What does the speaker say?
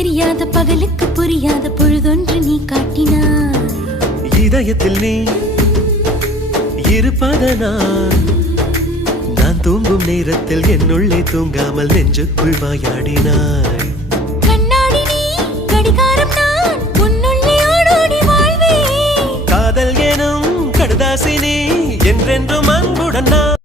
தெரியாத பகலுக்கு புரியாத பொழுதொன்று நீ காட்டினாய். இதயத்தில் நீ இருப்பதனால் நான் தூங்கும் நேரத்தில் என்னுள்ளே தூங்காமல் நெஞ்சுக்குள் வாயாடினாய். கண்ணாடி நீ கடிகாரம் நான் உன்னுள்ளே ஓடோடி வாழ்வே. காதல் எனும் கடுதாசி நீ என்றென்றும் அன்புடன் நான்